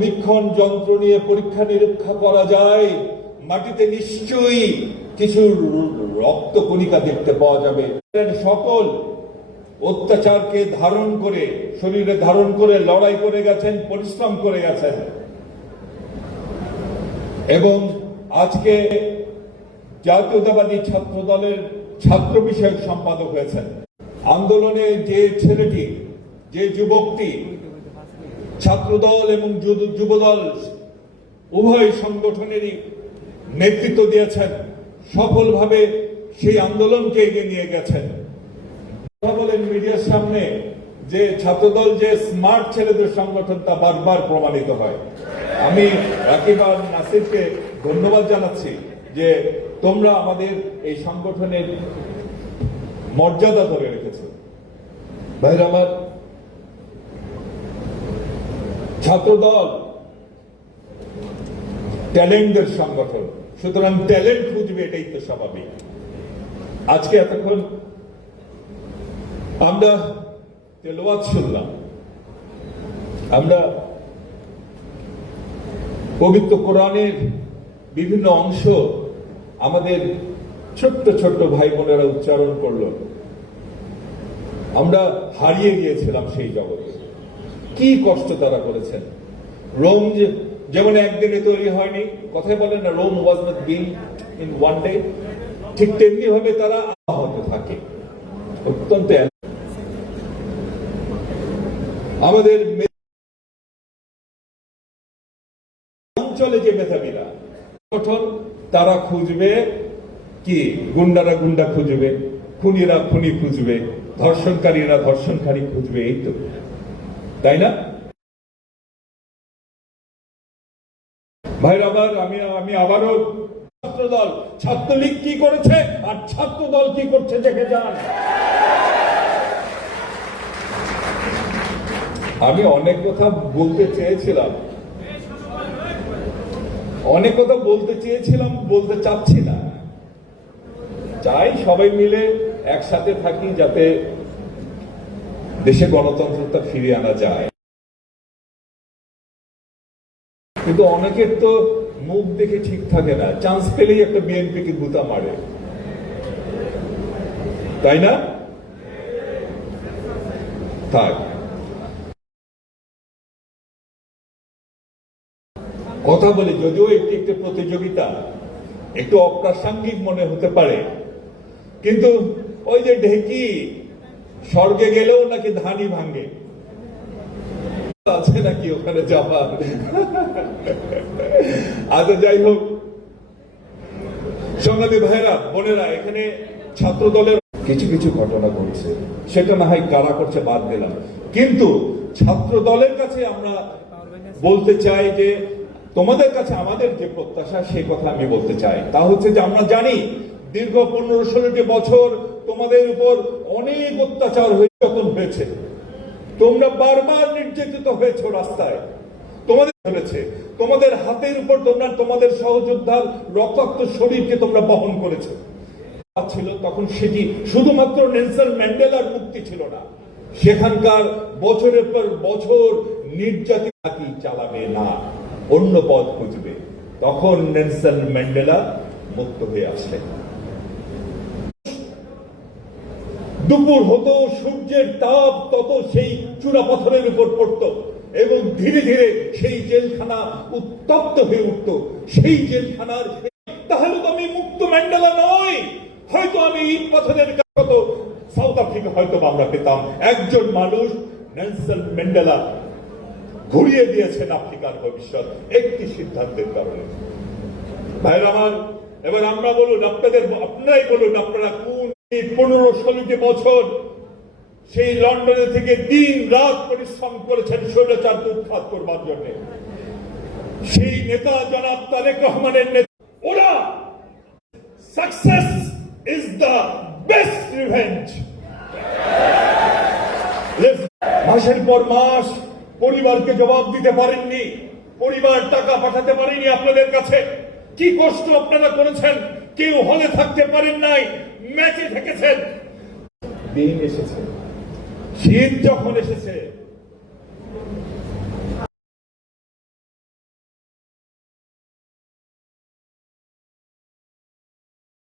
দূরবীক্ষণ যন্ত্র নিয়ে পরীক্ষা নিরীক্ষা করা যায়, মাটিতে নিশ্চয়ই কিছু রক্ত কণিকা দেখতে পাওয়া যাবে। সকল অত্যাচারকে ধারণ করে, শরীরে ধারণ করে লড়াই করে গেছেন, পরিশ্রম করে গেছেন এবং আজকে জাতীয়তাবাদী ছাত্র দলের ছাত্র বিষয়ক সম্পাদক হয়েছেন। আন্দোলনে যে ছেলেটি, যে যুবকটি ছাত্রদল এবং যুবদল উভয় সংগঠনেরই নেতৃত্ব দিয়েছেন, সফলভাবে সেই আন্দোলনকে এগিয়ে নিয়ে গেছেন। কথা বলেন মিডিয়ার সামনে যে ছাত্রদল যে স্মার্ট ছেলেদের সংগঠন, তা বারবার প্রমাণিত হয়। আমি রাকিব আর নাসিরকে ধন্যবাদ জানাচ্ছি যে তোমরা আমাদের এই সংগঠনের মর্যাদা ধরে রেখেছো। ভাইরা আমার, ছাত্রদল ট্যালেন্টদের সংগঠন, সুতরাং ট্যালেন্ট খুঁজবে, এটাই তো স্বাভাবিক। আজকে এতক্ষণ আমরা তেলাওয়াত শুনলাম, আমরা পবিত্র কোরআনের বিভিন্ন অংশ আমাদের ছোট্ট ছোট্ট ভাই বোনেরা উচ্চারণ করল। আমরা হারিয়ে গিয়েছিলাম সেই জগতে। কি কষ্ট তারা করেছেন। রোম যেমন একদিনে তৈরি হয়নি, কথাই বলেন না, Rome was not built in one day, ঠিক তেমনি ভাবে তারা আহত থাকে। অত্যন্ত আমাদের অঞ্চলে যে মেধাবীরা গঠন, তারা খুঁজবে কি, গুন্ডারা গুন্ডা খুঁজবে, খুনিরা খুনি খুঁজবে, ধর্ষণকারীরা ধর্ষণকারী খুঁজবে, এই তো, তাই না ভাইরা আমার? আমি আবারও ছাত্রদল, ছাত্রলীগ কি করেছে আর ছাত্রদল কি করছে দেখে যান। আমি অনেক কথা বলতে চেয়েছিলাম, বলতে চাচ্ছি না। চাই সবাই মিলে একসাথে থাকি, যাতে দেশে গণতন্ত্রটা ফিরিয়ে আনা যায়। কিন্তু অনেকের তো মুখ দেখে ঠিক থাকে না, চান্স পেলেই একটা বিএনপিকে গুতা মারে, তাই না? থাক, কথা বলি, যদিও একটি একটি প্রতিযোগিতা একটু অপ্রাসঙ্গিক মনে হতে পারে, কিন্তু ওই যে ঢেকি স্বর্গে গেলেও নাকি ধানই ভাঙ্গে, আছে নাকি ওখানে যাওয়ার? আচ্ছা, যাই হোক, সংগ্রামী ভাইরা বোনেরা, এখানে ছাত্র দলের কিছু কিছু ঘটনা ঘটছে, সেটা না হয় কারা করছে বাদ দিলাম, কিন্তু ছাত্র দলের কাছে আমরা বলতে চাই যে তোমাদের কাছে আমাদের যে প্রত্যাশা, সেই কথা আমি বলতে চাই। তা হচ্ছে যে আমরা জানি দীর্ঘ 15-16 বছর তোমাদের উপর অনেক অত্যাচার হয়েছে, তোমরা বারবার নির্যাতিত হয়েছে, রাস্তায় তোমাদের হয়েছে, তোমাদের হাতের উপর তোমরা তোমাদের সহযোদ্ধার রক্তাক্ত শরীরকে তোমরা বহন করেছো ছিল। তখন সেটি শুধুমাত্র নেলসন ম্যান্ডেলার মুক্তি ছিল না, সেখানকার বছরের পর বছর নির্যাতিত চালাবে না, অন্য পথ খুঁজবে। তখন নেলসন ম্যান্ডেলা মুক্ত হয়ে আসলেন। দুপুর হতো, সূর্যের তাপ তত সেই চূড়া পাথরের উপর পড়ত এবং ধীরে ধীরে সেই জেলখানা উত্তপ্ত হয়ে উঠত। সেই জেলখানার, তাহলে তো আমি মুক্ত ম্যান্ডেলা নই, হয়তো আমি ইট পাথরের কত সাউথ আফ্রিকা হয়তো আমরা পেতাম। একজন মানুষ, নেলসন ম্যান্ডেলা, ঘুরিয়ে দিয়েছেন আফ্রিকার ভবিষ্যৎ একটি সিদ্ধান্তের কারণে। ভাইরা আমার, এবার আমরা বলুন, আপনারাই বলুন, আপনারা কোন 15-16 বছর সেই লন্ডনে থেকে দিন রাত পরিশ্রম করেছেন স্বৈরাচারকে উৎখাত করবার জন্য। সেই নেতা জনাব তারেক রহমানের নেতা, ওরা success is the best revenge. মাসের পর মাস পরিবারকে জবাব দিতে পারেননি, পরিবার টাকা পাঠাতে পারেনি আপনাদের কাছে। কি কষ্ট আপনারা করেছেন, কেউ হলে থাকতে পারেন নাই, ম্যাচে থেকেছেন। দিন এসেছে, শীত যখন এসেছে,